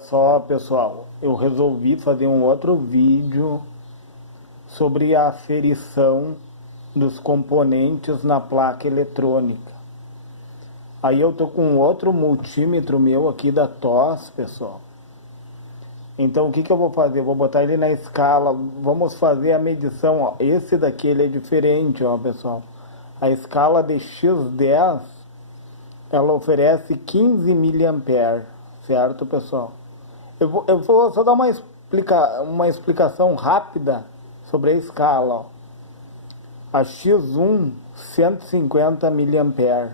Só, pessoal, eu resolvi fazer um outro vídeo sobre a aferição dos componentes na placa eletrônica. Aí eu tô com outro multímetro meu aqui da TOS, pessoal. Então o que eu vou fazer? Eu vou botar ele na escala, vamos fazer a medição, ó. Esse daqui ele é diferente, ó, pessoal. A escala de X10, ela oferece 15 mA, certo, pessoal? Eu vou só dar uma explicação rápida sobre a escala, ó. A X1, 150 mA,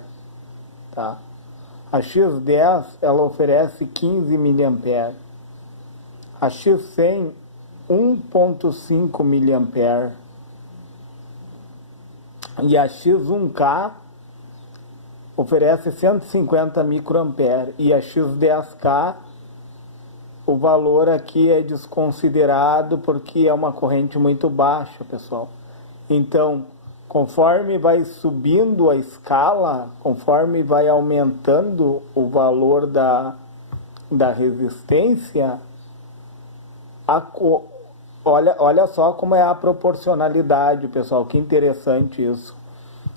tá? A X10, ela oferece 15 mA. A X100, 1.5 mA. E a X1K oferece 150 microampere. E a X10K, o valor aqui é desconsiderado porque é uma corrente muito baixa, pessoal. Então, conforme vai subindo a escala, conforme vai aumentando o valor da resistência, olha só como é a proporcionalidade, pessoal, que interessante isso.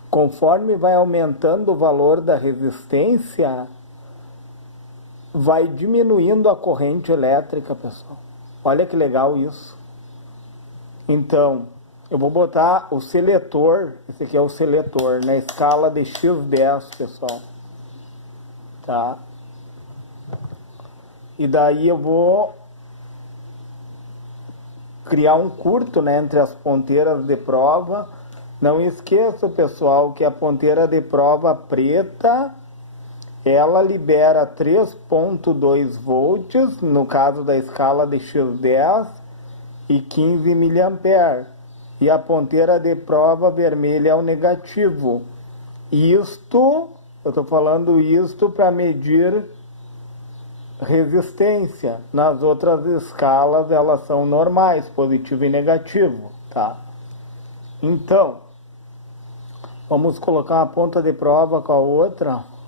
Conforme vai aumentando o valor da resistência, vai diminuindo a corrente elétrica, pessoal. Olha que legal isso. Então, eu vou botar o seletor, esse aqui é o seletor, na escala de X10, pessoal. Tá? E daí eu vou criar um curto, né, entre as ponteiras de prova. Não esqueça, pessoal, que a ponteira de prova preta, ela libera 3.2 volts, no caso da escala de X10, e 15 mA. E a ponteira de prova vermelha é o negativo. Isto, eu estou falando isto para medir resistência. Nas outras escalas elas são normais, positivo e negativo, tá? Então, vamos colocar uma ponta de prova com a outra.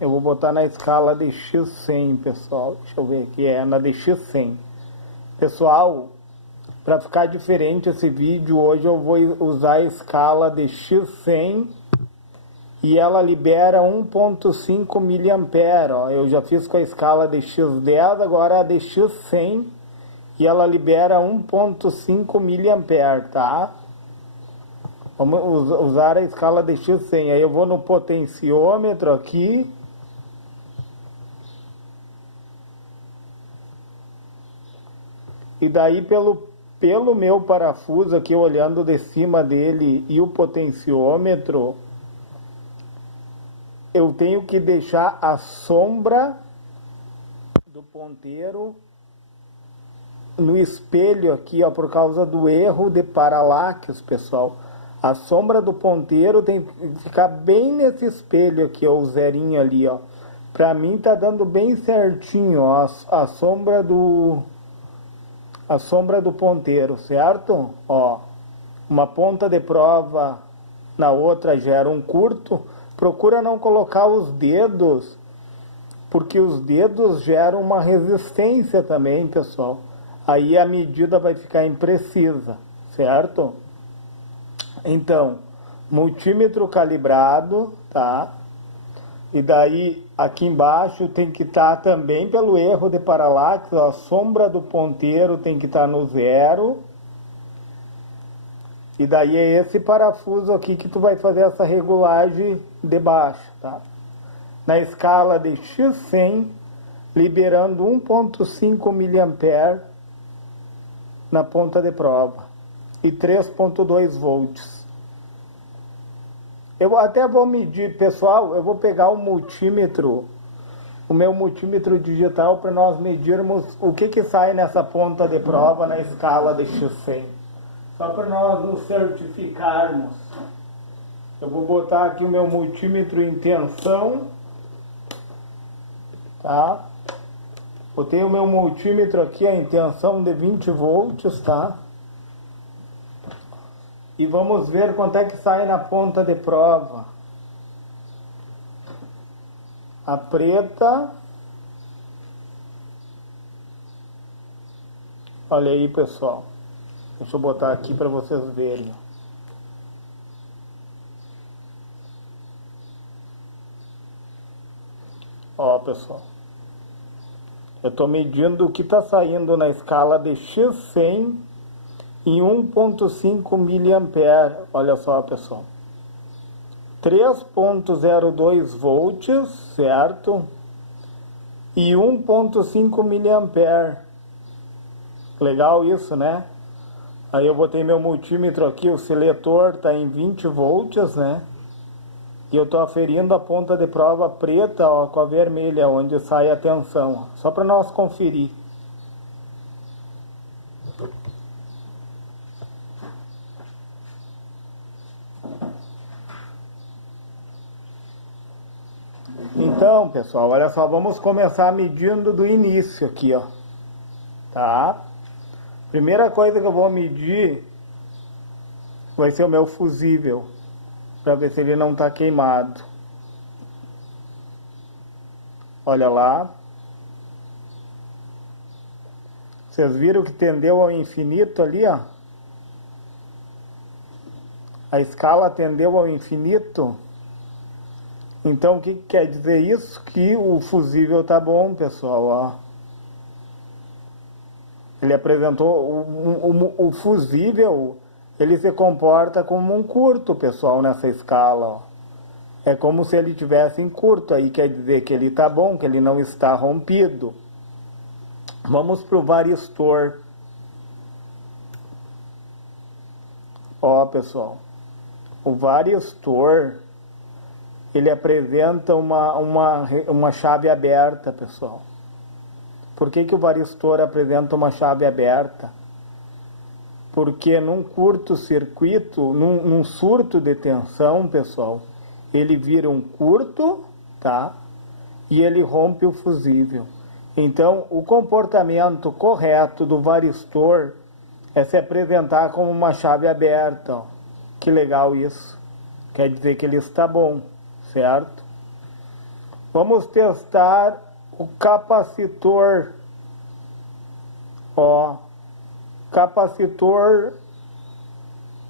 Eu vou botar na escala de X100, pessoal. Deixa eu ver aqui, na de X100. Pessoal, para ficar diferente esse vídeo, hoje eu vou usar a escala de X100 e ela libera 1.5 mA. Ó. Eu já fiz com a escala de X10, agora a de X100 e ela libera 1.5 mA, tá? Vamos usar a escala de X100. Aí eu vou no potenciômetro aqui. E daí pelo meu parafuso aqui, olhando de cima dele e o potenciômetro, eu tenho que deixar a sombra do ponteiro no espelho aqui, ó, por causa do erro de paralaxe, pessoal. A sombra do ponteiro tem que ficar bem nesse espelho aqui, ó, o zerinho ali, ó. Pra mim tá dando bem certinho, ó, a sombra do ponteiro, certo? Ó, uma ponta de prova na outra gera um curto. Procura não colocar os dedos, porque os dedos geram uma resistência também, pessoal. Aí a medida vai ficar imprecisa, certo? Então, multímetro calibrado, tá? E daí, aqui embaixo tem que estar também pelo erro de paralaxe, a sombra do ponteiro tem que estar no 0. E daí é esse parafuso aqui que tu vai fazer essa regulagem de baixo, tá? Na escala de X100, liberando 1.5 mA na ponta de prova e 3.2 volts. Eu até vou medir, pessoal, eu vou pegar o multímetro, o meu multímetro digital, para nós medirmos o que sai nessa ponta de prova na escala de X100. Só para nós nos certificarmos. Eu vou botar aqui o meu multímetro em tensão, tá? Botei o meu multímetro aqui, a intenção de 20 volts, tá? E vamos ver quanto é que sai na ponta de prova. A preta. Olha aí, pessoal. Deixa eu botar aqui para vocês verem. Ó, pessoal. Eu estou medindo o que está saindo na escala de X100 em 1.5 mA. Olha só, pessoal. 3.02 volts, certo? E 1.5 mA. Legal isso, né? Aí eu botei meu multímetro aqui, o seletor está em 20 volts, né? E eu estou aferindo a ponta de prova preta, ó, com a vermelha, onde sai a tensão. Ó, só para nós conferir. Então, pessoal, olha só, vamos começar medindo do início aqui, ó. Tá? Primeira coisa que eu vou medir vai ser o meu fusível, para ver se ele não está queimado. Olha lá. Vocês viram que tendeu ao infinito ali, ó? A escala tendeu ao infinito. Então, o que quer dizer isso? Que o fusível tá bom, pessoal, ó. Ele apresentou o fusível, ele se comporta como um curto, pessoal, nessa escala, ó. É como se ele tivesse em curto, aí quer dizer que ele está bom, que ele não está rompido. Vamos para o varistor. Ó, pessoal, o varistor, ele apresenta uma chave aberta, pessoal. Por que o varistor apresenta uma chave aberta? Porque num curto-circuito, num surto de tensão, pessoal, ele vira um curto, tá? E ele rompe o fusível. Então, o comportamento correto do varistor é se apresentar como uma chave aberta, ó. Que legal isso. Quer dizer que ele está bom, certo? Vamos testar o capacitor. Ó, capacitor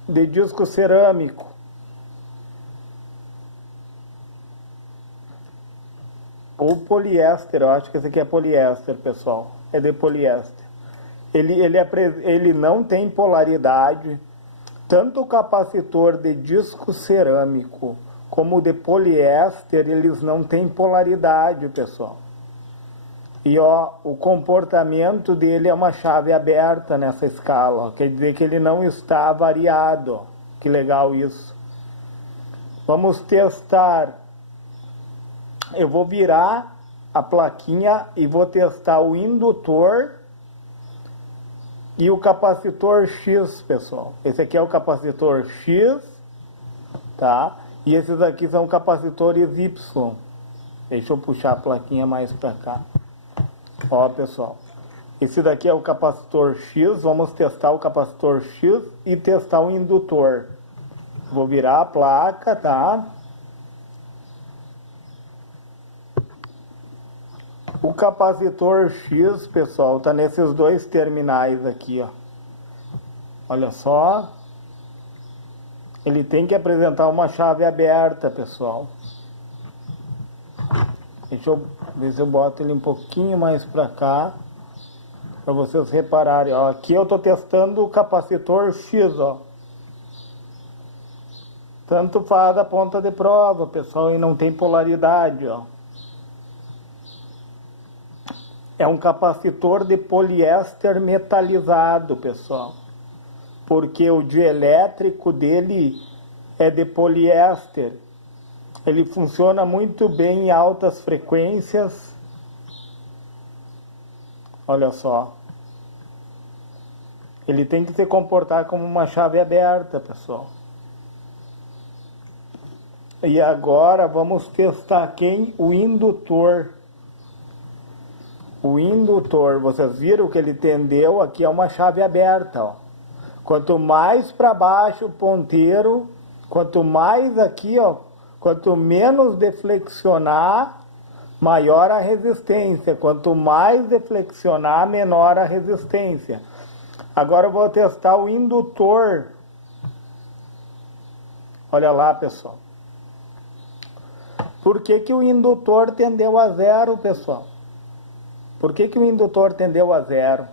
de disco cerâmico. Ou poliéster, eu acho que esse aqui é poliéster, pessoal. É de poliéster. Ele não tem polaridade. Tanto o capacitor de disco cerâmico como o de poliéster, eles não têm polaridade, pessoal. E ó, o comportamento dele é uma chave aberta nessa escala, ó. Quer dizer que ele não está variado, ó. Que legal isso. Vamos testar. Eu vou virar a plaquinha e vou testar o indutor e o capacitor X, pessoal. Esse aqui é o capacitor X, tá? E esses aqui são capacitores Y. Deixa eu puxar a plaquinha mais para cá. Ó, pessoal. Esse daqui é o capacitor X. Vamos testar o capacitor X e testar o indutor. Vou virar a placa, tá? O capacitor X, pessoal, está nesses dois terminais aqui, ó. Olha só. Ele tem que apresentar uma chave aberta, pessoal. Deixa eu ver se eu boto ele um pouquinho mais para cá, para vocês repararem. Ó, aqui eu estou testando o capacitor X, ó. Tanto faz a ponta de prova, pessoal, e não tem polaridade, ó. É um capacitor de poliéster metalizado, pessoal. Porque o dielétrico dele é de poliéster. Ele funciona muito bem em altas frequências. Olha só. Ele tem que se comportar como uma chave aberta, pessoal. E agora vamos testar quem? O indutor. O indutor, vocês viram que ele tendeu, aqui é uma chave aberta, ó. Quanto mais para baixo o ponteiro, quanto mais aqui, ó, quanto menos deflexionar, maior a resistência. Quanto mais deflexionar, menor a resistência. Agora eu vou testar o indutor. Olha lá, pessoal. Por que que o indutor tendeu a zero, pessoal? Por que que o indutor tendeu a zero?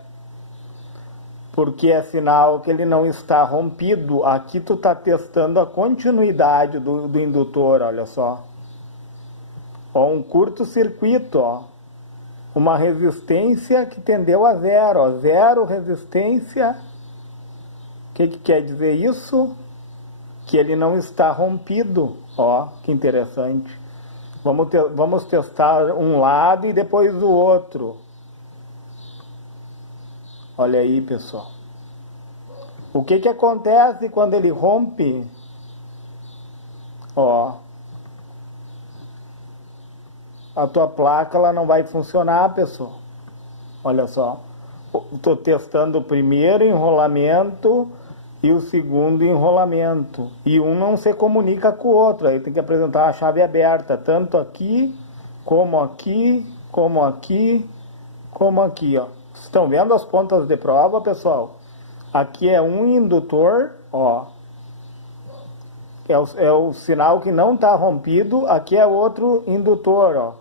Porque é sinal que ele não está rompido. Aqui tu está testando a continuidade do indutor, olha só. Ó, um curto-circuito, ó. Uma resistência que tendeu a zero, ó. Zero resistência. O que que quer dizer isso? Que ele não está rompido. Ó, que interessante. Vamos testar um lado e depois o outro. Olha aí, pessoal. O que que acontece quando ele rompe? Ó. A tua placa ela não vai funcionar, pessoal. Olha só. Estou testando o primeiro enrolamento e o segundo enrolamento. E um não se comunica com o outro. Aí tem que apresentar a chave aberta. Tanto aqui, como aqui, como aqui, como aqui, ó. Estão vendo as pontas de prova, pessoal? Aqui é um indutor, ó. É o sinal que não está rompido. Aqui é outro indutor, ó.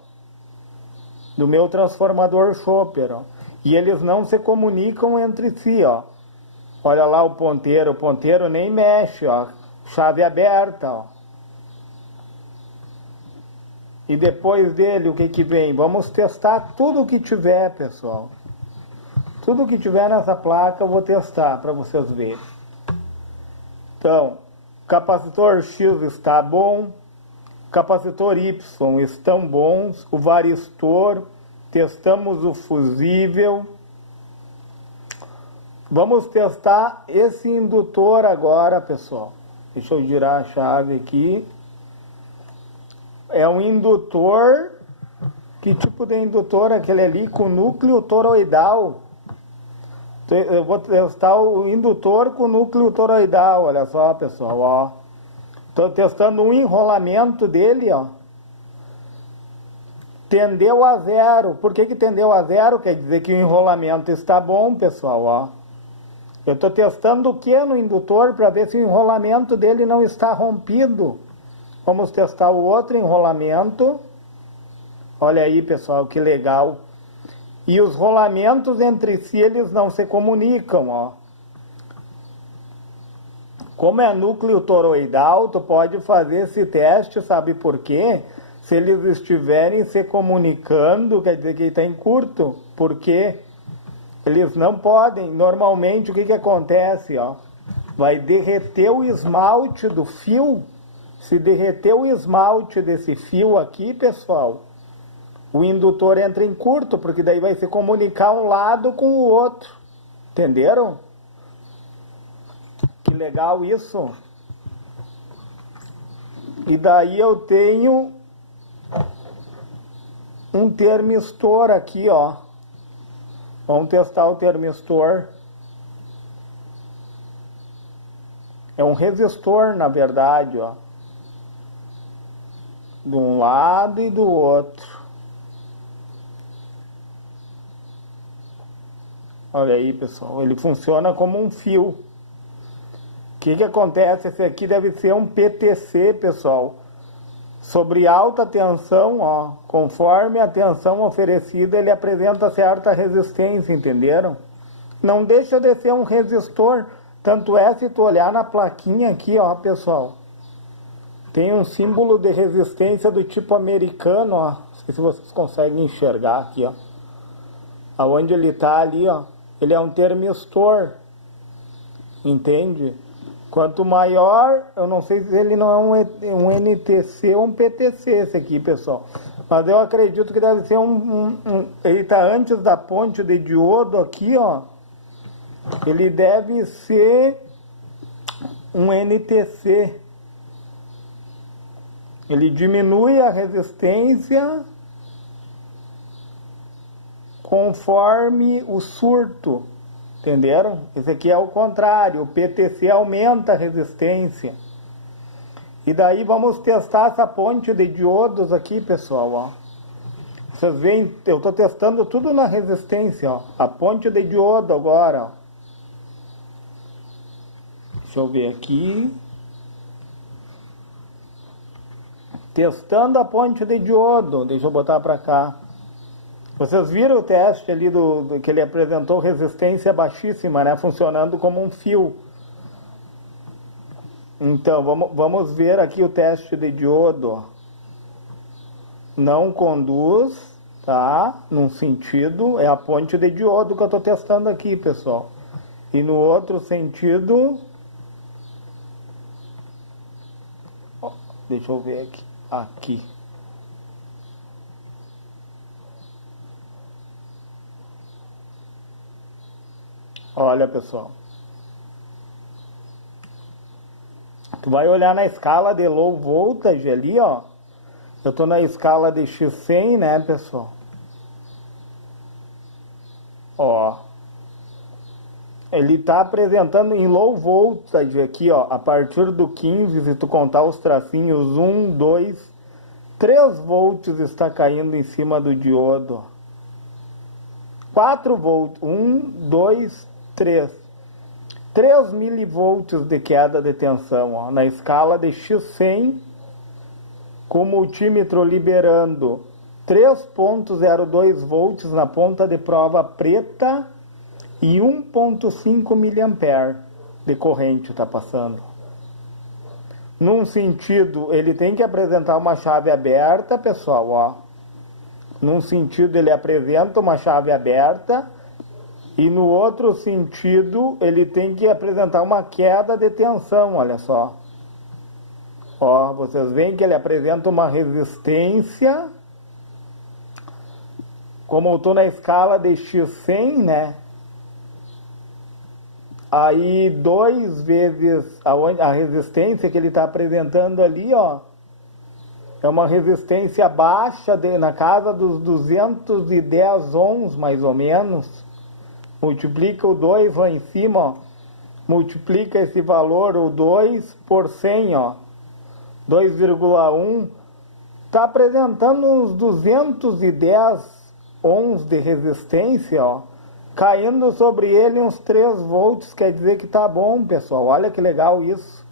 Do meu transformador Chopper, ó. E eles não se comunicam entre si, ó. Olha lá o ponteiro nem mexe, ó. Chave aberta, ó. E depois dele, o que que vem? Vamos testar tudo que tiver, pessoal. Tudo que tiver nessa placa eu vou testar para vocês verem. Então, capacitor X está bom, capacitor Y estão bons, o varistor, testamos o fusível. Vamos testar esse indutor agora, pessoal. Deixa eu girar a chave aqui. É um indutor. Que tipo de indutor? Aquele ali com núcleo toroidal. Eu vou testar o indutor com núcleo toroidal, olha só, pessoal, ó. Estou testando um enrolamento dele, ó. Tendeu a zero. Por que que tendeu a zero? Quer dizer que o enrolamento está bom, pessoal, ó. Eu estou testando o que no indutor para ver se o enrolamento dele não está rompido. Vamos testar o outro enrolamento. Olha aí, pessoal, que legal. E os rolamentos entre si, eles não se comunicam, ó. Como é núcleo toroidal, tu pode fazer esse teste, sabe por quê? Se eles estiverem se comunicando, quer dizer que está em curto. Por quê? Eles não podem. Normalmente, o que que acontece, ó? Vai derreter o esmalte do fio. Se derreter o esmalte desse fio aqui, pessoal, o indutor entra em curto, porque daí vai se comunicar um lado com o outro. Entenderam? Que legal isso. E daí eu tenho um termistor aqui, ó. Vamos testar o termistor. É um resistor, na verdade, ó. De um lado e do outro. Olha aí, pessoal, ele funciona como um fio. O que que acontece? Esse aqui deve ser um PTC, pessoal. Sobre alta tensão, ó, conforme a tensão oferecida, ele apresenta certa resistência, entenderam? Não deixa de ser um resistor. Tanto é, se tu olhar na plaquinha aqui, ó, pessoal, tem um símbolo de resistência do tipo americano, ó. Não sei se vocês conseguem enxergar aqui, ó. Aonde ele tá ali, ó. Ele é um termistor, entende? Quanto maior, eu não sei se ele não é um NTC ou um PTC esse aqui, pessoal. Mas eu acredito que deve ser ele está antes da ponte de diodo aqui, ó. Ele deve ser um NTC. Ele diminui a resistência conforme o surto, entenderam? Esse aqui é o contrário, o PTC aumenta a resistência. E daí vamos testar essa ponte de diodos aqui, pessoal, ó. Vocês veem, eu estou testando tudo na resistência, ó. A ponte de diodo agora, ó. Deixa eu ver aqui. Testando a ponte de diodo. Deixa eu botar para cá. Vocês viram o teste ali que ele apresentou resistência baixíssima, né? Funcionando como um fio. Então, vamos ver aqui o teste de diodo. Não conduz, tá? Num sentido, é a ponte de diodo que eu estou testando aqui, pessoal. E no outro sentido... Deixa eu ver aqui. Aqui. Olha, pessoal. Tu vai olhar na escala de low voltage ali, ó. Eu tô na escala de X100, né, pessoal? Ó. Ele tá apresentando em low voltage aqui, ó. A partir do 15, se tu contar os tracinhos, 1, 2, 3 volts está caindo em cima do diodo. 4 volts. 1, 2, 3. 3 milivolts de queda de tensão, ó, na escala de X100, com o multímetro liberando 3,02 volts na ponta de prova preta e 1,5 mA de corrente está passando. Num sentido, ele tem que apresentar uma chave aberta, pessoal, ó. Num sentido, ele apresenta uma chave aberta. E no outro sentido, ele tem que apresentar uma queda de tensão, olha só. Ó, vocês veem que ele apresenta uma resistência. Como eu estou na escala de X100, né? Aí 2 vezes a resistência que ele está apresentando ali, ó. É uma resistência baixa, na casa dos 210 ohms, mais ou menos. Multiplica o 2 lá em cima, ó. Multiplica esse valor, o 2 por 100, ó. 2,1. Está apresentando uns 210 ohms de resistência, ó. Caindo sobre ele uns 3 volts, quer dizer que tá bom, pessoal. Olha que legal isso.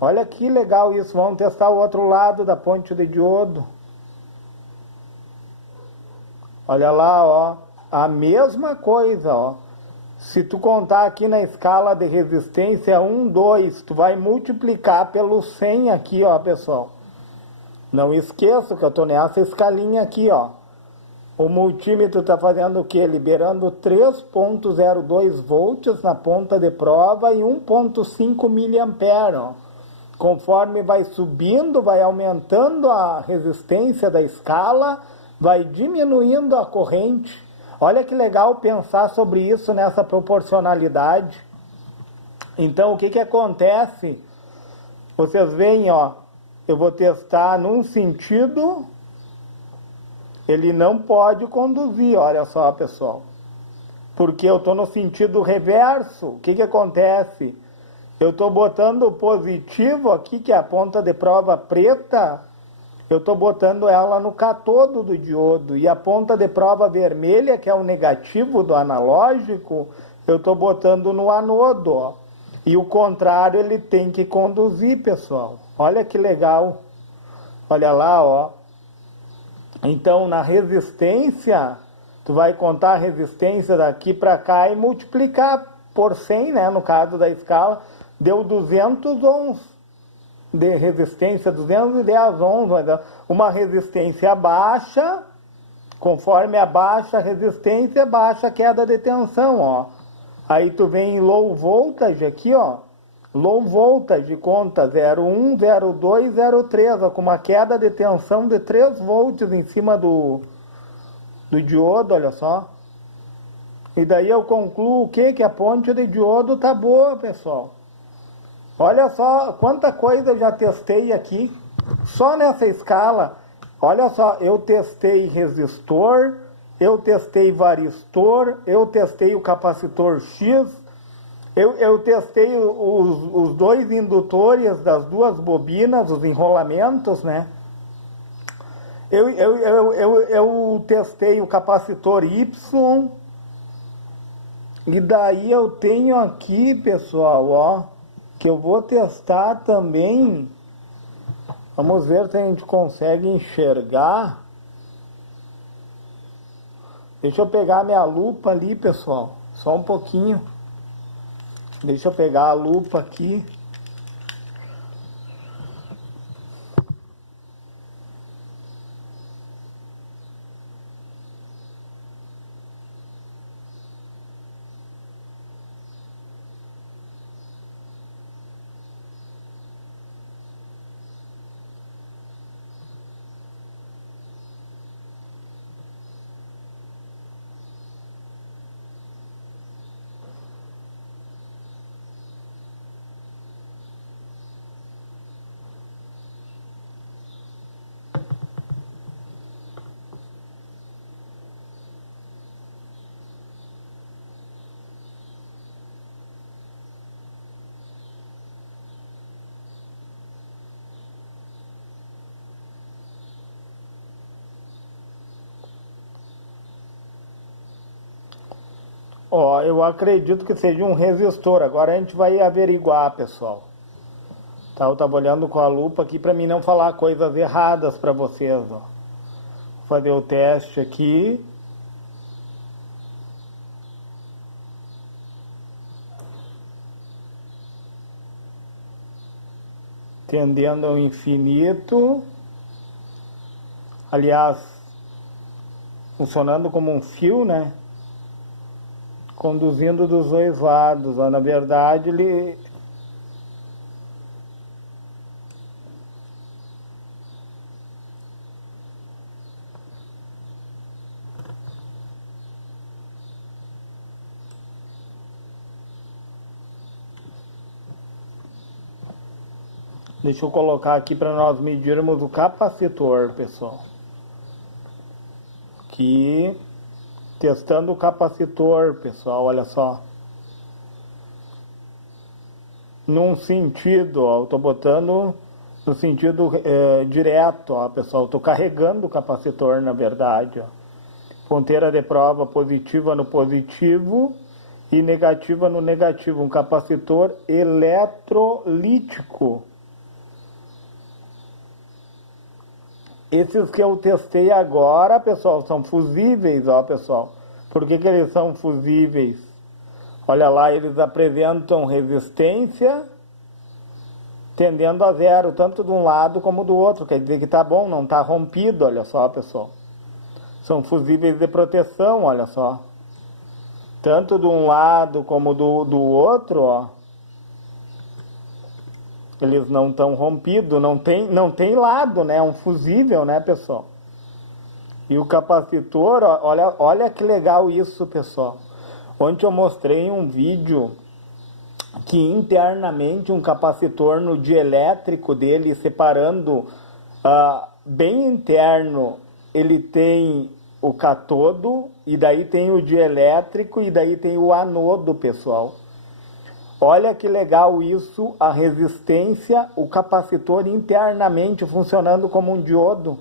Olha que legal isso. Vamos testar o outro lado da ponte de diodo. Olha lá, ó. A mesma coisa, ó. Se tu contar aqui na escala de resistência 1, 2, tu vai multiplicar pelo 100 aqui, ó, pessoal. Não esqueça que eu tô nessa escalinha aqui, ó. O multímetro está fazendo o quê? Liberando 3,02 volts na ponta de prova e 1,5 mA, ó. Conforme vai subindo, vai aumentando a resistência da escala, vai diminuindo a corrente. Olha que legal pensar sobre isso nessa proporcionalidade. Então, o que acontece? Vocês veem, ó, eu vou testar num sentido, ele não pode conduzir, olha só, pessoal. Porque eu estou no sentido reverso. O que acontece? Eu estou botando o positivo aqui, que é a ponta de prova preta, eu estou botando ela no catodo do diodo. E a ponta de prova vermelha, que é o negativo do analógico, eu estou botando no anodo, ó. E o contrário, ele tem que conduzir, pessoal. Olha que legal. Olha lá, ó. Então, na resistência, tu vai contar a resistência daqui para cá e multiplicar por 100, né? No caso da escala, deu 200 ohms. De resistência, 210 ohms, uma resistência baixa, conforme a baixa resistência, baixa a queda de tensão, ó. Aí tu vem em low voltage aqui, ó, low voltage, conta 0,1, 0,2, 0,3, ó, com uma queda de tensão de 3 volts em cima do diodo, olha só. E daí eu concluo o quê? Que a ponte de diodo tá boa, pessoal. Olha só quanta coisa eu já testei aqui, só nessa escala. Olha só, eu testei resistor, eu testei varistor, eu testei o capacitor X, eu testei os dois indutores das duas bobinas, os enrolamentos, né? Eu testei o capacitor Y, e daí eu tenho aqui, pessoal, ó, que eu vou testar também. Vamos ver se a gente consegue enxergar. Deixa eu pegar minha lupa ali, pessoal, só um pouquinho. Deixa eu pegar a lupa aqui. Ó, eu acredito que seja um resistor. Agora a gente vai averiguar, pessoal. Tá, eu tava olhando com a lupa aqui para mim não falar coisas erradas para vocês, ó. Vou fazer o teste aqui. Tendendo ao infinito. Aliás, funcionando como um fio, né? Conduzindo dos dois lados. Ó. Na verdade, ele... Deixa eu colocar aqui para nós medirmos o capacitor, pessoal. Aqui, testando o capacitor, pessoal, olha só. Num sentido, ó, eu tô botando no sentido direto, ó, pessoal. Eu tô carregando o capacitor, na verdade, ó. Ponteira de prova positiva no positivo e negativa no negativo. Um capacitor eletrolítico. Esses que eu testei agora, pessoal, são fusíveis, ó, pessoal. Por que eles são fusíveis? Olha lá, eles apresentam resistência tendendo a zero, tanto de um lado como do outro. Quer dizer que tá bom, não tá rompido, olha só, pessoal. São fusíveis de proteção, olha só. Tanto de um lado como do outro, ó. Eles não estão rompidos, não tem lado, né? É um fusível, né, pessoal? E o capacitor, olha que legal isso, pessoal. Ontem eu mostrei um vídeo que internamente um capacitor no dielétrico dele, separando bem interno, ele tem o catodo, e daí tem o dielétrico, e daí tem o anodo, pessoal. Olha que legal isso, a resistência, o capacitor internamente funcionando como um diodo.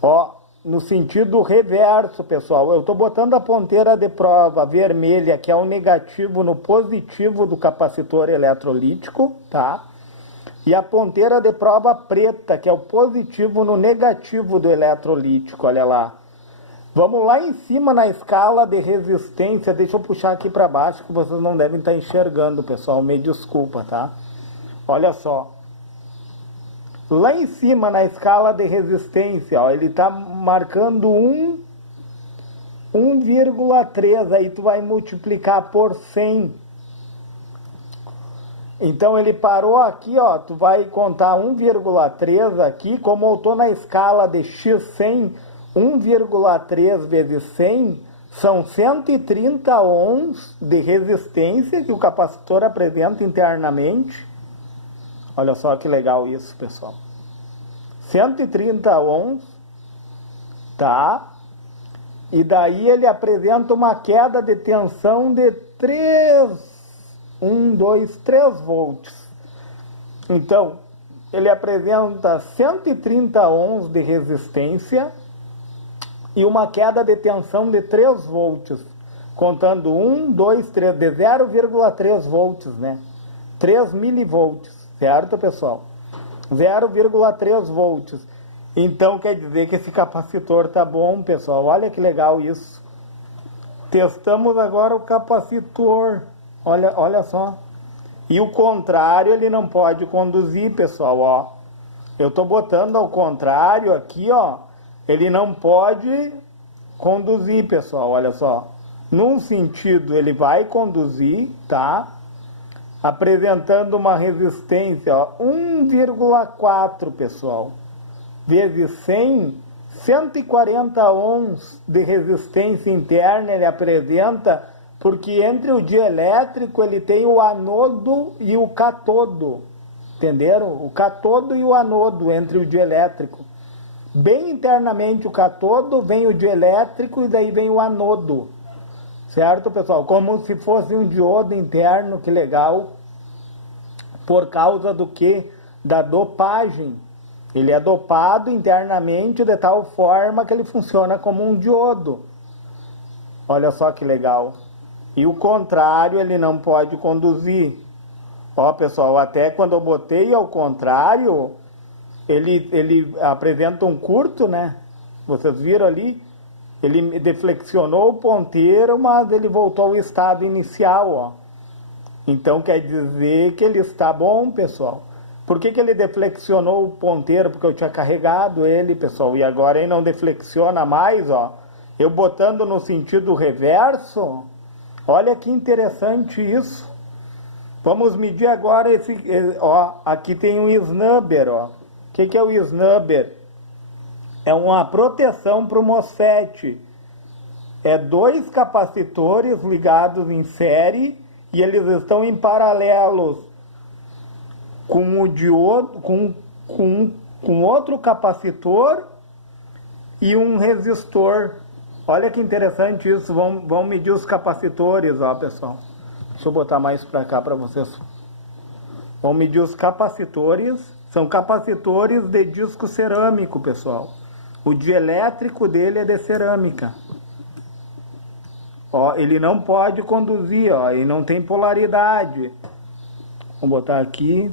Ó, no sentido reverso, pessoal, eu estou botando a ponteira de prova vermelha, que é o negativo, no positivo do capacitor eletrolítico, tá? E a ponteira de prova preta, que é o positivo no negativo do eletrolítico, olha lá. Vamos lá em cima na escala de resistência, deixa eu puxar aqui para baixo que vocês não devem estar enxergando, pessoal, me desculpa, tá? Olha só. Lá em cima na escala de resistência, ó, ele está marcando 1,3, aí tu vai multiplicar por 100. Então ele parou aqui, ó, tu vai contar 1,3 aqui, como eu estou na escala de x100, 1,3 vezes 100 são 130 ohms de resistência que o capacitor apresenta internamente. Olha só que legal isso, pessoal. 130 ohms, tá? E daí ele apresenta uma queda de tensão de 3 volts. Então, ele apresenta 130 ohms de resistência e uma queda de tensão de 3 volts. Contando 1, 2, 3, de 0,3 volts, né? 3 milivolts, certo, pessoal? 0,3 volts. Então, quer dizer que esse capacitor tá bom, pessoal. Olha que legal isso. Testamos agora o capacitor. Olha só. E o contrário, ele não pode conduzir, pessoal, ó. Eu tô botando ao contrário aqui, ó. Ele não pode conduzir, pessoal, olha só. Num sentido, ele vai conduzir, tá? Apresentando uma resistência, ó, 1,4, pessoal. Vezes 100, 140 ohms de resistência interna ele apresenta, porque entre o dielétrico ele tem o anodo e o catodo, entenderam? O catodo e o anodo entre o dielétrico. Bem internamente o catodo, vem o dielétrico e daí vem o anodo, certo, pessoal? Como se fosse um diodo interno, que legal, por causa do que? Da dopagem. Ele é dopado internamente de tal forma que ele funciona como um diodo. Olha só que legal. E o contrário, ele não pode conduzir. Ó, pessoal, até quando eu botei ao contrário, ele apresenta um curto, né? Vocês viram ali? Ele deflexionou o ponteiro, mas ele voltou ao estado inicial, ó. Então quer dizer que ele está bom, pessoal. Por que ele deflexionou o ponteiro? Porque eu tinha carregado ele, pessoal, e agora ele não deflexiona mais, ó. Eu botando no sentido reverso, olha que interessante isso. Vamos medir agora esse, ó, aqui tem um snubber, ó. O que é o snubber? É uma proteção para o MOSFET. É 2 capacitores ligados em série e eles estão em paralelos com o diodo, com outro capacitor e um resistor. Olha que interessante isso. Vamos medir os capacitores, ó, pessoal. Deixa eu botar mais para cá para vocês. Vamos medir os capacitores. São capacitores de disco cerâmico, pessoal. O dielétrico dele é de cerâmica. Ó, ele não pode conduzir, ó, ele não tem polaridade. Vamos botar aqui.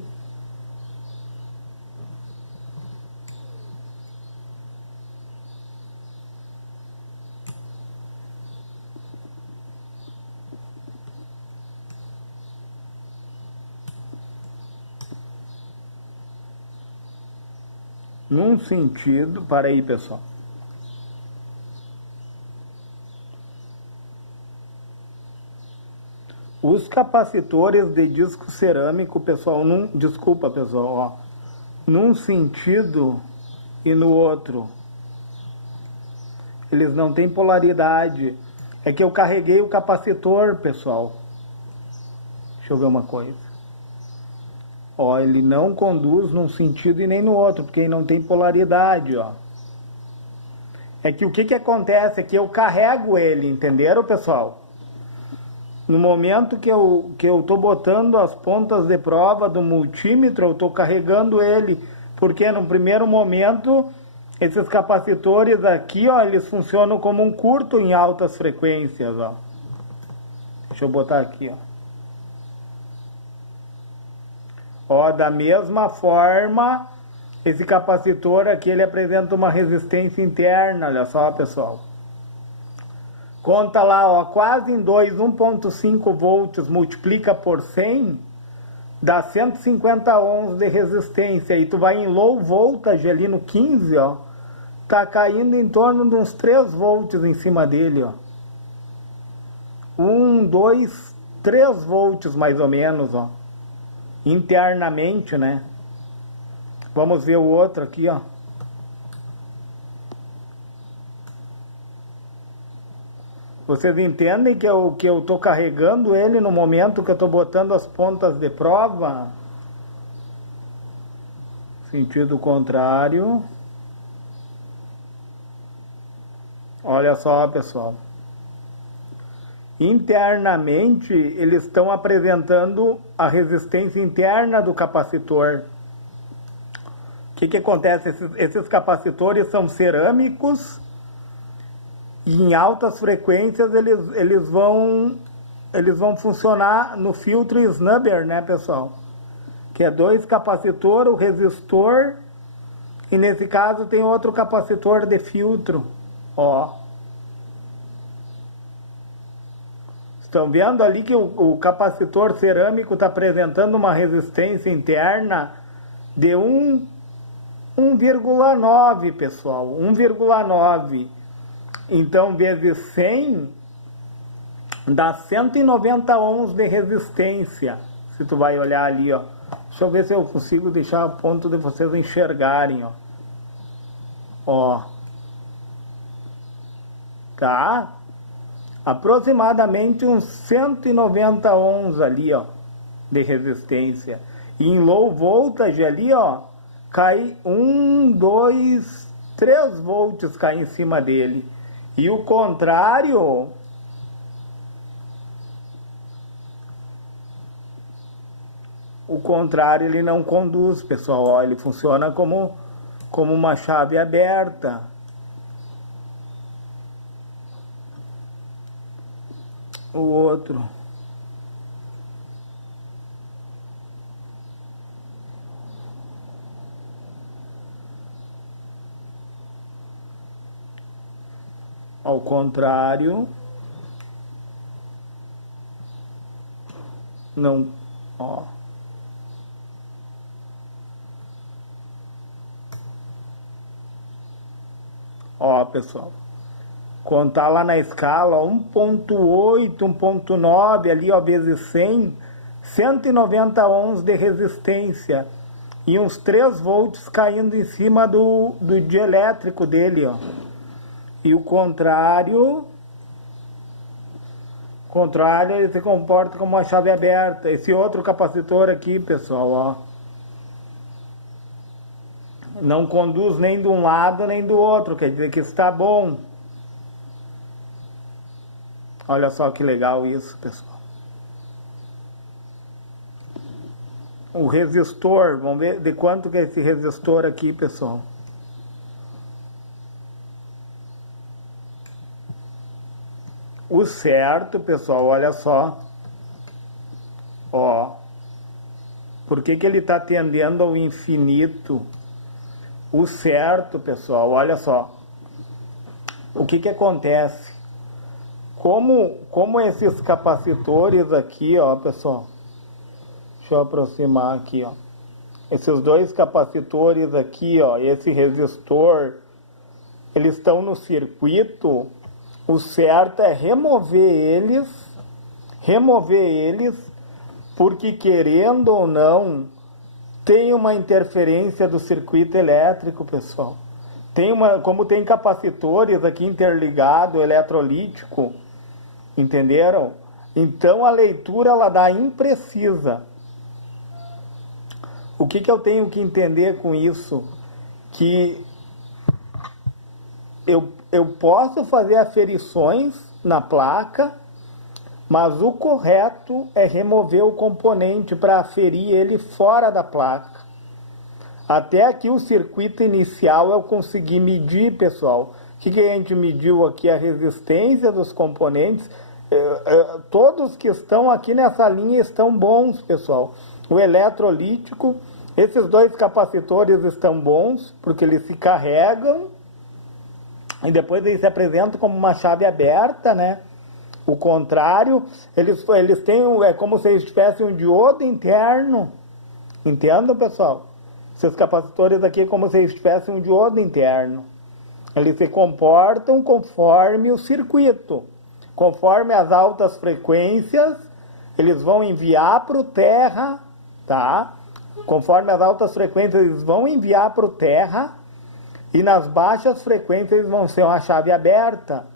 Num sentido, para aí, pessoal. Os capacitores de disco cerâmico, pessoal, desculpa, pessoal, ó, num sentido e no outro, eles não têm polaridade. É que eu carreguei o capacitor, pessoal. Deixa eu ver uma coisa. Ó, ele não conduz num sentido e nem no outro, porque ele não tem polaridade, ó. É que o que acontece é que eu carrego ele, entenderam, pessoal? No momento que eu tô botando as pontas de prova do multímetro, eu tô carregando ele, porque no primeiro momento, esses capacitores aqui, ó, eles funcionam como um curto em altas frequências, ó. Deixa eu botar aqui, ó. Ó, da mesma forma, esse capacitor aqui, ele apresenta uma resistência interna, olha só, pessoal. Conta lá, ó, quase em 2, 1.5 volts, multiplica por 100, dá 150 ohms de resistência. E tu vai em low voltage ali no 15, ó, tá caindo em torno de uns 3 volts em cima dele, ó. 1, 2, 3 volts mais ou menos, ó. Internamente, né? Vamos ver o outro aqui, ó. Vocês entendem que eu tô carregando ele no momento que eu tô botando as pontas de prova? Sentido contrário. Olha só, pessoal. Internamente, eles estão apresentando a resistência interna do capacitor. O que acontece? Esses capacitores são cerâmicos e em altas frequências eles vão funcionar no filtro snubber, né, pessoal? Que é 2 capacitores, o resistor, e nesse caso tem outro capacitor de filtro. Ó. Estão vendo ali que o capacitor cerâmico está apresentando uma resistência interna de 1,9, pessoal. 1,9. Então, vezes 100, dá 190 ohms de resistência. Se tu vai olhar ali, ó. Deixa eu ver se eu consigo deixar a ponto de vocês enxergarem, ó. Ó. Tá? Aproximadamente uns 190 ohms ali, ó, de resistência. E em low voltage ali, ó, cai 1, 2, 3 volts cai em cima dele. E o contrário, ele não conduz, pessoal. Ó, ele funciona como uma chave aberta. O outro. Ao contrário. Não. Ó. Ó, pessoal. Contar lá na escala, 1.8, 1.9, ali, ó, vezes 100, 190 ohms de resistência. E uns 3 volts caindo em cima do dielétrico dele, ó. E o contrário, ele se comporta como uma chave aberta. Esse outro capacitor aqui, pessoal, ó, não conduz nem de um lado nem do outro, quer dizer que está bom. Olha só que legal isso, pessoal. O resistor, vamos ver de quanto que é esse resistor aqui, pessoal. O certo, pessoal, olha só. Ó. Por que ele está tendendo ao infinito? O certo, pessoal, olha só. O que acontece? Como esses capacitores aqui, ó, pessoal. Deixa eu aproximar aqui, ó. Esses 2 capacitores aqui, ó, esse resistor, eles estão no circuito. O certo é remover eles, porque querendo ou não, tem uma interferência do circuito elétrico, pessoal. Como tem capacitores aqui interligado, eletrolítico, entenderam? Então a leitura ela dá imprecisa. O que eu tenho que entender com isso? Que eu posso fazer aferições na placa, mas o correto é remover o componente para aferir ele fora da placa. Até aqui o circuito inicial eu consegui medir, pessoal. O que a gente mediu aqui? A resistência dos componentes. Todos que estão aqui nessa linha estão bons, pessoal. O eletrolítico, esses 2 capacitores estão bons, porque eles se carregam. E depois eles se apresentam como uma chave aberta, né? O contrário, eles têm, é como se eles tivessem um diodo interno. Entendam, pessoal? Esses capacitores aqui é como se eles tivessem um diodo interno. Eles se comportam conforme o circuito. Conforme as altas frequências, eles vão enviar para o terra, tá? Conforme as altas frequências, eles vão enviar para o terra. E nas baixas frequências eles vão ser uma chave aberta.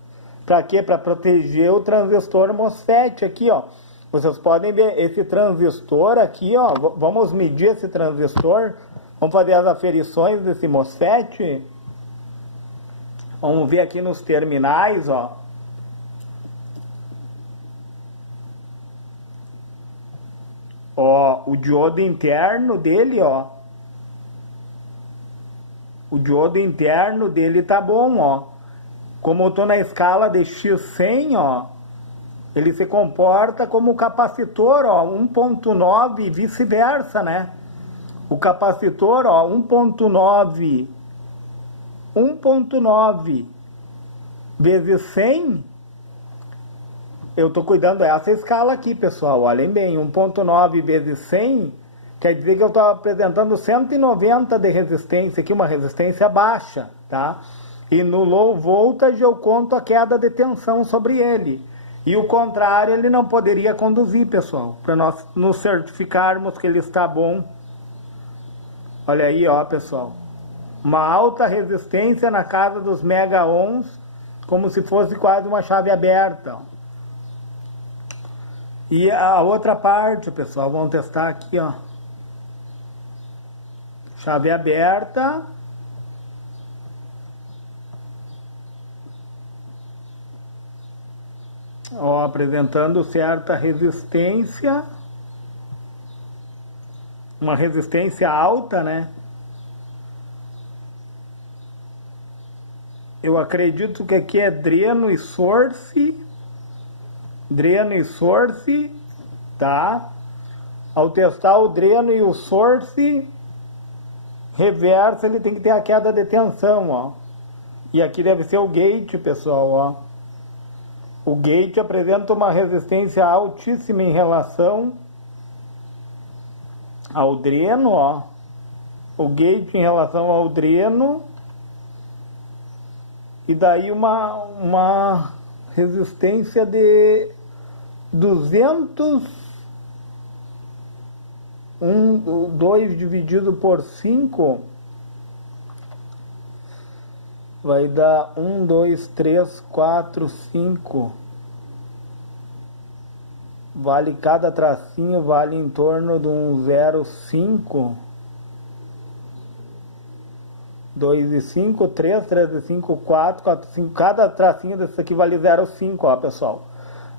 Para quê? Para proteger o transistor MOSFET aqui, ó. Vocês podem ver esse transistor aqui, ó. Vamos medir esse transistor. Vamos fazer as aferições desse MOSFET. Vamos ver aqui nos terminais, ó. Ó, o diodo interno dele, ó. O diodo interno dele tá bom, ó. Como eu tô na escala de X100, ó, ele se comporta como capacitor, ó, 1.9 e vice-versa, né? O capacitor, ó, 1.9 vezes 100, eu tô cuidando dessa escala aqui, pessoal, olhem bem, 1.9 vezes 100, quer dizer que eu tô apresentando 190 de resistência aqui, uma resistência baixa, tá? E no low voltage eu conto a queda de tensão sobre ele. E o contrário ele não poderia conduzir, pessoal, para nós nos certificarmos que ele está bom. Olha aí, ó, pessoal. Uma alta resistência na casa dos mega ohms, como se fosse quase uma chave aberta. Ó. E a outra parte, pessoal, vamos testar aqui, ó. Chave aberta. Ó, apresentando certa resistência. Uma resistência alta, né? Eu acredito que aqui é dreno e source. Dreno e source, tá? Ao testar o dreno e o source reverso, ele tem que ter a queda de tensão, ó. E aqui deve ser o gate, pessoal, ó. O gate apresenta uma resistência altíssima em relação ao dreno, ó. O gate em relação ao dreno. E daí uma resistência de 2 dividido por 5 vai dar 1, 2, 3, 4, 5. Vale, cada tracinho vale em torno de um 0,5. 2 e 5, 3, 3 e 5, 4, 4, 5. Cada tracinho desse aqui vale 0,5, ó, pessoal.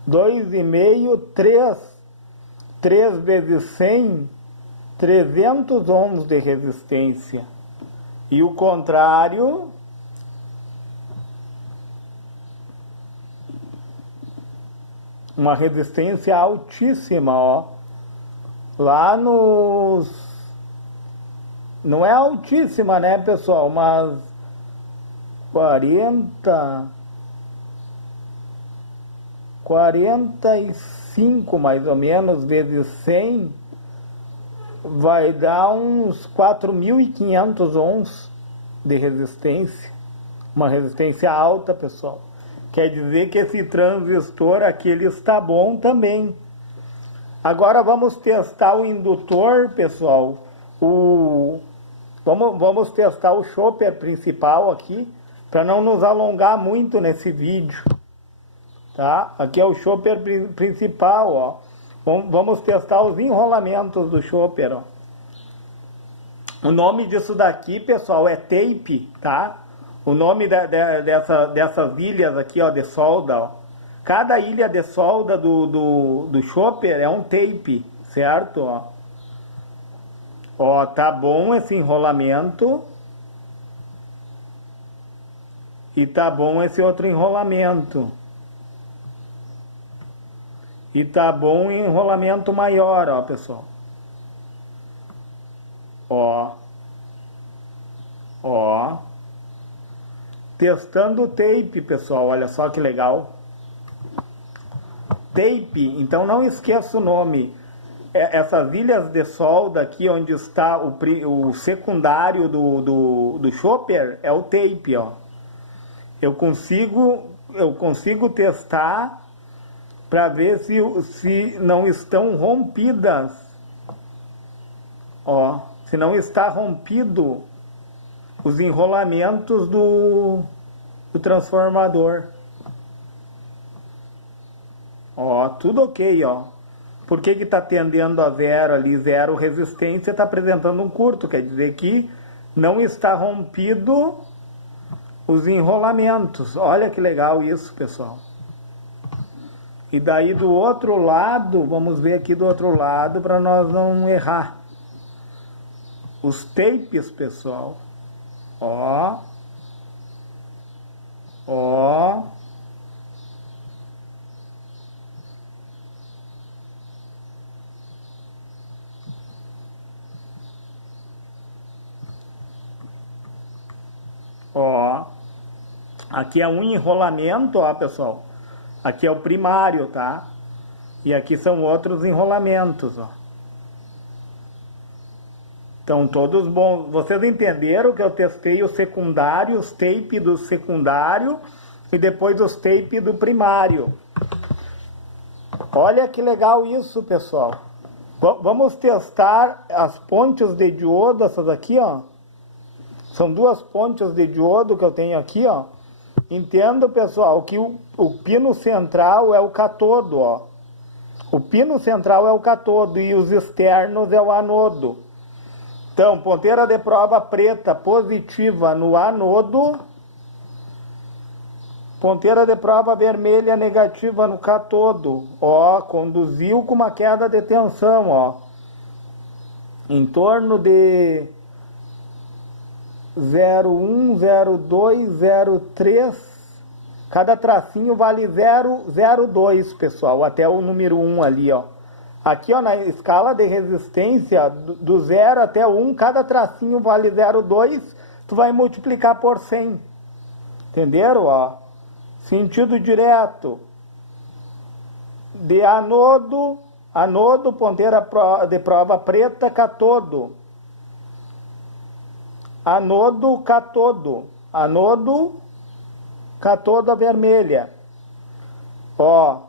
2,5, 3 vezes 100, 300 ohms de resistência. E o contrário, uma resistência altíssima, ó. Lá nos... Não é altíssima, né, pessoal? Mas 45 mais ou menos vezes 100 vai dar uns 4.500 ohms de resistência. Uma resistência alta, pessoal. Quer dizer que esse transistor aqui ele está bom também. Agora vamos testar o indutor, pessoal. Vamos testar o chopper principal aqui, para não nos alongar muito nesse vídeo. Tá? Aqui é o chopper principal, ó. Vamos testar os enrolamentos do chopper, ó. O nome disso daqui, pessoal, é tape, tá? O nome dessas ilhas aqui, ó, de solda, ó. Cada ilha de solda do chopper é um tape, certo? Ó. Ó, tá bom esse enrolamento. E tá bom esse outro enrolamento. E tá bom o enrolamento maior, ó, pessoal. Ó. Ó. Testando o tape, pessoal. Olha só que legal. Tape, então não esqueça o nome. Essas ilhas de solda aqui, onde está o secundário do chopper, é o tape, ó. Eu consigo testar para ver se não estão rompidas. Ó, se não está rompido os enrolamentos do transformador. Ó, tudo ok, ó. Por que está tendendo a zero ali? Zero resistência, está apresentando um curto. Quer dizer que não está rompido os enrolamentos. Olha que legal isso, pessoal. E daí do outro lado, vamos ver aqui do outro lado para nós não errar. Os tapes, pessoal. Ó. Ó. Ó. Aqui é um enrolamento, ó, pessoal. Aqui é o primário, tá? E aqui são outros enrolamentos, ó. Então, todos bons. Vocês entenderam que eu testei os secundários, os tape do secundário e depois os tape do primário. Olha que legal isso, pessoal. Vamos testar as pontes de diodo, essas aqui, ó. São duas pontes de diodo que eu tenho aqui, ó. Entendo, pessoal, que o pino central é o catodo, ó. O pino central é o catodo e os externos é o anodo. Então, ponteira de prova preta positiva no anodo, ponteira de prova vermelha negativa no catodo. Ó, conduziu com uma queda de tensão, ó. Em torno de 0,1, 0,2, 0,3. Cada tracinho vale 0,02, pessoal, até o número 1 ali, ó. Aqui, ó, na escala de resistência, do 0 até 1, cada tracinho vale 0,2, tu vai multiplicar por 100. Entenderam, ó? Sentido direto. De anodo, ponteira de prova preta, catodo. Anodo, catodo. Anodo, catoda vermelha. Ó,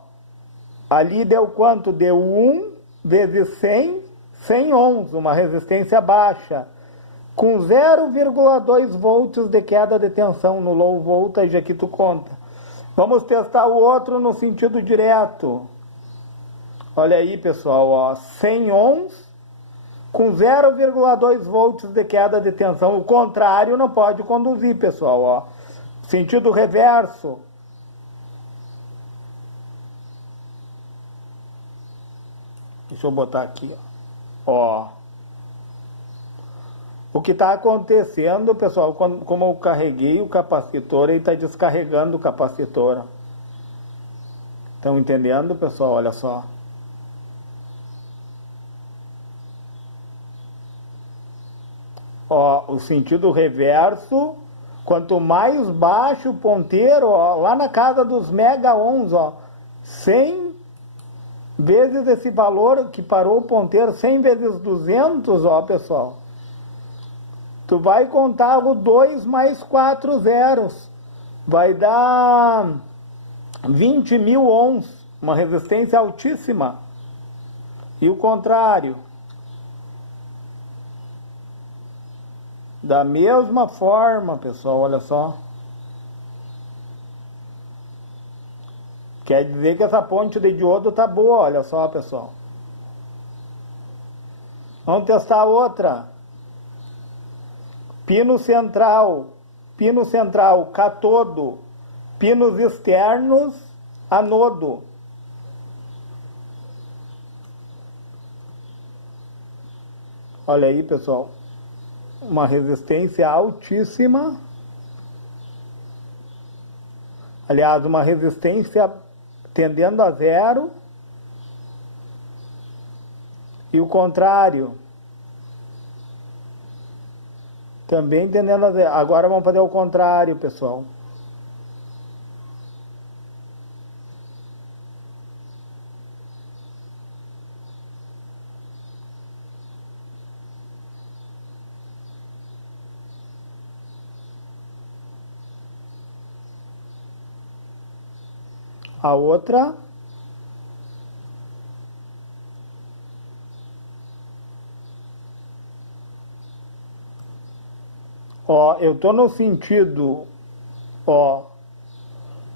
ali deu quanto? Deu 1 vezes 100, 100 ohms, uma resistência baixa, com 0,2 volts de queda de tensão no low voltage, aqui tu conta. Vamos testar o outro no sentido direto. Olha aí, pessoal, ó, 100 ohms, com 0,2 volts de queda de tensão. O contrário não pode conduzir, pessoal, ó. Sentido reverso. Deixa eu botar aqui, ó. O que está acontecendo, pessoal, como eu carreguei o capacitor, ele está descarregando o capacitor. Estão entendendo, pessoal? Olha só. Ó, o sentido reverso, quanto mais baixo o ponteiro, ó, lá na casa dos mega ohms, ó, 100 vezes esse valor que parou o ponteiro, 100 vezes 200, ó, pessoal. Tu vai contar o 2 mais 4 zeros. Vai dar 20 mil ohms, uma resistência altíssima. E o contrário. Da mesma forma, pessoal, olha só. Quer dizer que essa ponte de diodo tá boa, olha só, pessoal. Vamos testar outra. Pino central, catodo. Pinos externos, anodo. Olha aí, pessoal. Uma resistência altíssima. Aliás, uma resistência tendendo a zero. E o contrário. Também tendendo a zero. Agora vamos fazer o contrário, pessoal. A outra. Ó, eu tô no sentido, ó,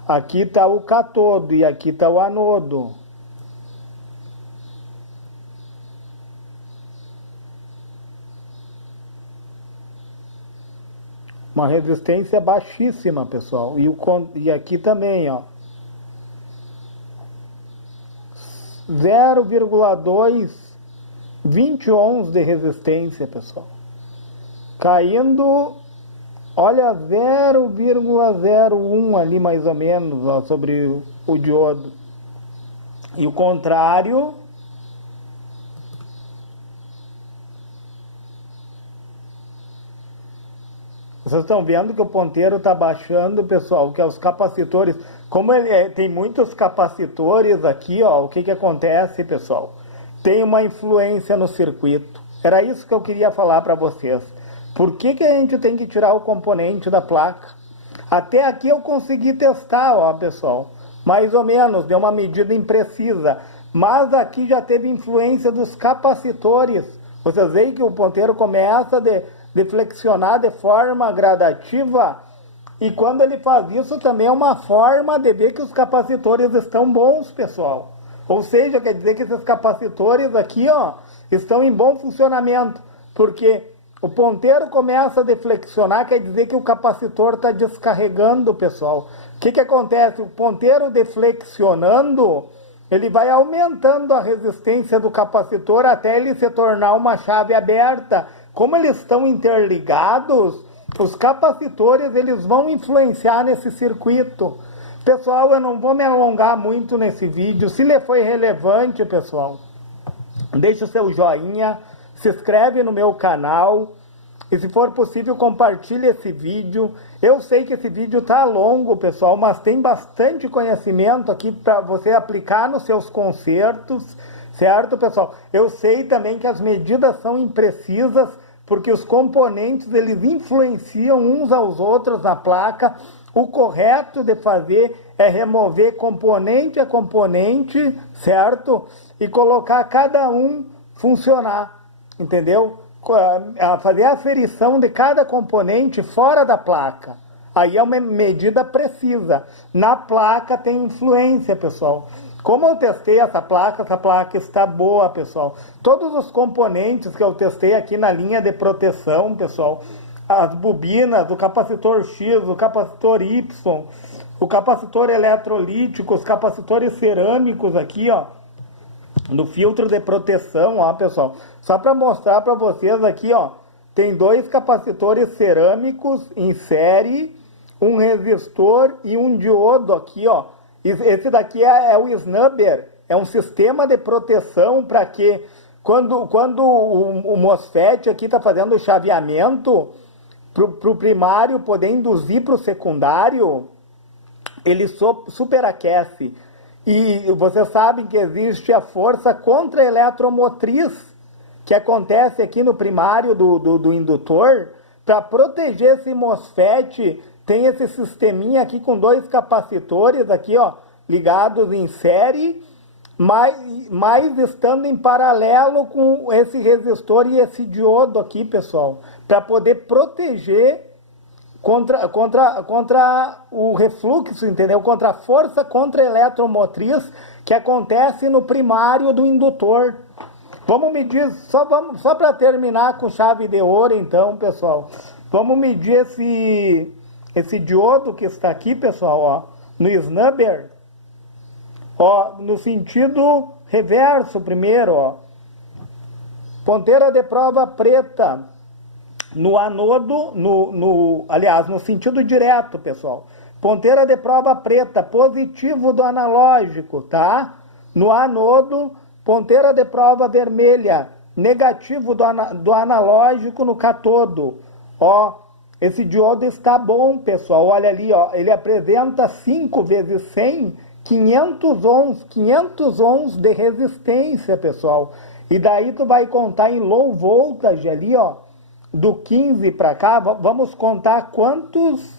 aqui está o catodo e aqui está o anodo. Uma resistência baixíssima, pessoal. E aqui também, ó. 0,2, 20 ohms de resistência, pessoal. Caindo, olha, 0,01 ali mais ou menos, ó, sobre o diodo. E o contrário, vocês estão vendo que o ponteiro está baixando, pessoal, que é os capacitores. Como tem muitos capacitores aqui, ó, o que acontece, pessoal? Tem uma influência no circuito. Era isso que eu queria falar para vocês. Por que a gente tem que tirar o componente da placa? Até aqui eu consegui testar, ó, pessoal. Mais ou menos, deu uma medida imprecisa. Mas aqui já teve influência dos capacitores. Vocês veem que o ponteiro começa de flexionar de forma gradativa, e quando ele faz isso também é uma forma de ver que os capacitores estão bons, pessoal. Ou seja, quer dizer que esses capacitores aqui, ó, estão em bom funcionamento, porque o ponteiro começa a deflexionar, quer dizer que o capacitor está descarregando, pessoal. O que acontece? O ponteiro deflexionando, ele vai aumentando a resistência do capacitor até ele se tornar uma chave aberta. Como eles estão interligados, os capacitores eles vão influenciar nesse circuito. Pessoal, eu não vou me alongar muito nesse vídeo. Se ele foi relevante, pessoal, deixa o seu joinha, se inscreve no meu canal e, se for possível, compartilhe esse vídeo. Eu sei que esse vídeo está longo, pessoal, mas tem bastante conhecimento aqui para você aplicar nos seus concertos, certo, pessoal? Eu sei também que as medidas são imprecisas, porque os componentes eles influenciam uns aos outros na placa. O correto de fazer é remover componente a componente, certo? E colocar cada um funcionar, entendeu? Fazer a aferição de cada componente fora da placa. Aí é uma medida precisa. Na placa tem influência, pessoal. Como eu testei essa placa está boa, pessoal. Todos os componentes que eu testei aqui na linha de proteção, pessoal, as bobinas, o capacitor X, o capacitor Y, o capacitor eletrolítico, os capacitores cerâmicos aqui, ó, no filtro de proteção, ó, pessoal. Só para mostrar para vocês aqui, ó, tem 2 capacitores cerâmicos em série, um resistor e um diodo aqui, ó. Esse daqui é o snubber, é um sistema de proteção para que quando o MOSFET aqui está fazendo o chaveamento para o primário poder induzir para o secundário, ele superaquece. E vocês sabem que existe a força contra-eletromotriz que acontece aqui no primário do indutor. Para proteger esse MOSFET, tem esse sisteminha aqui com 2 capacitores aqui, ó, ligados em série, mas estando em paralelo com esse resistor e esse diodo aqui, pessoal, para poder proteger contra o refluxo, entendeu? Contra a força contra-eletromotriz que acontece no primário do indutor. Vamos medir, só para terminar com chave de ouro, então, pessoal. Vamos medir esse diodo que está aqui, pessoal, ó, no snubber, ó, no sentido reverso primeiro, ó. Ponteira de prova preta no anodo, aliás, no sentido direto, pessoal. Ponteira de prova preta, positivo do analógico, tá? No anodo, ponteira de prova vermelha, negativo do analógico no catodo, ó. Esse diodo está bom, pessoal. Olha ali, ó, ele apresenta 5 vezes 100, 500 ohms de resistência, pessoal. E daí tu vai contar em low voltage ali, ó, do 15 para cá. Vamos contar quantos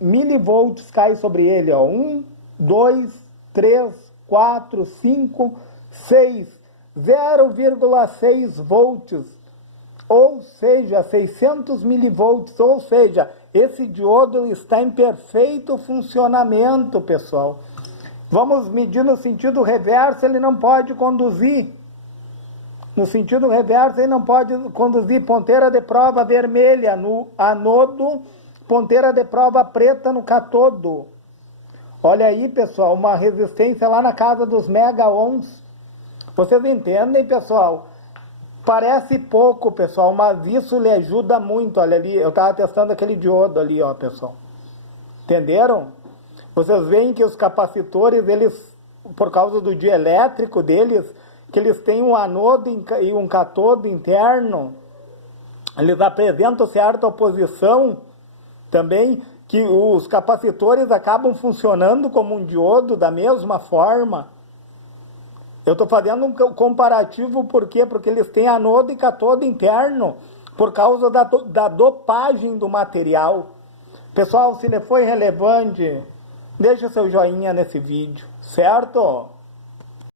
milivolts cai sobre ele, ó. 1, 2, 3, 4, 5, 6, 0,6 volts. Ou seja, 600 milivolts, ou seja, esse diodo está em perfeito funcionamento, pessoal. Vamos medir no sentido reverso, ele não pode conduzir. no sentido reverso, ele não pode conduzir ponteira de prova vermelha no anodo, ponteira de prova preta no catodo. Olha aí, pessoal, uma resistência lá na casa dos mega ohms. Vocês entendem, pessoal? Parece pouco, pessoal, mas isso lhe ajuda muito. Olha ali, eu estava testando aquele diodo ali, ó, pessoal. Entenderam? Vocês veem que os capacitores, eles, por causa do dielétrico deles, que eles têm um anodo e um catodo interno, eles apresentam certa oposição também, que os capacitores acabam funcionando como um diodo da mesma forma. Eu estou fazendo um comparativo, por quê? Porque eles têm anodo e catodo interno, por causa da dopagem do material. Pessoal, se lhe foi relevante, deixa seu joinha nesse vídeo, certo?